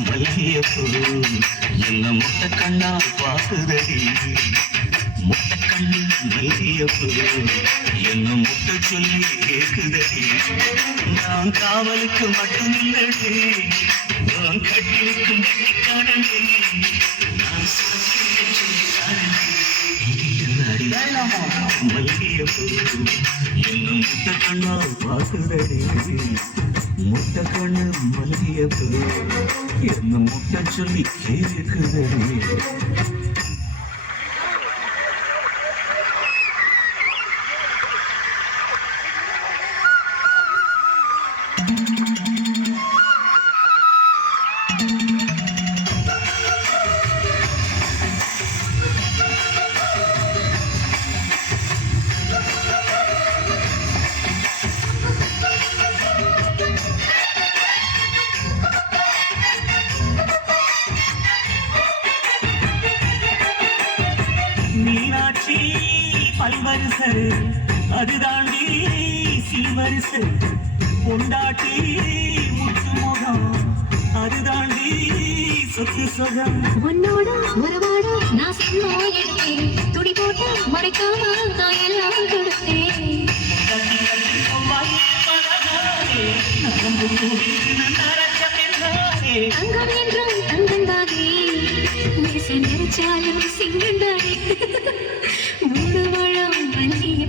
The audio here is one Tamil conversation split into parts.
மல்லியப்பூ என்ன முட்டை கண்ணா பார்க்குதடி முட்டை கண்ணு மல்லியப்பூ என்ன முட்டை சொல்லி கேட்குதடி நான் காவலுக்கு மட்டும் இல்லடி நான் கட்டிலுக்கும் மல்லியப்பூ என்ன முட்டை கண்ணா பாக்குதடி முட்டை கண்ணு மல்லியப்பூ என்ன முட்டை சொல்லி கேக்குதடி மீனாட்சி பல்வரிசை அதுதாண்டி சீவரிசை. பொண்டாட்டி முத்து முகம் அதுதாண்டி சொத்து சொகம். உன்னோட உறவாட நான் சொன்னா எடுத்தேன் துடி போட்டு மறைக்காம நான் எல்லாம் கொடுத்தேன். தங்கம் என்றும் மீச நினைச்சாலும் சிங்கந்தானே மூணு வளம் மல்லிகைப்பூ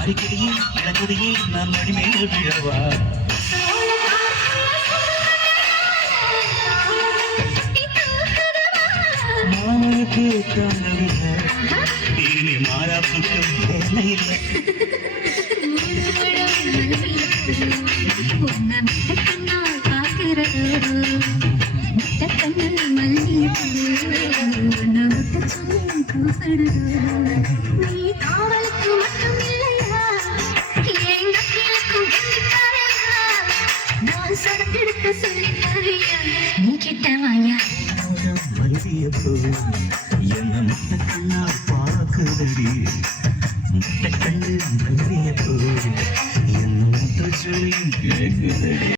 அடிக்கடியே இழந்ததையே நான் மடிமேல் விழவா மாமனுக்கு தாங்கவில்லை இனி மாறாப்புக்கு வேலை இல்லை நீ காவலுக்கு மட்டும் என்ன பார்க்குதடி முட்டை என்ன முட்டை சொல்லி கேட்குதடி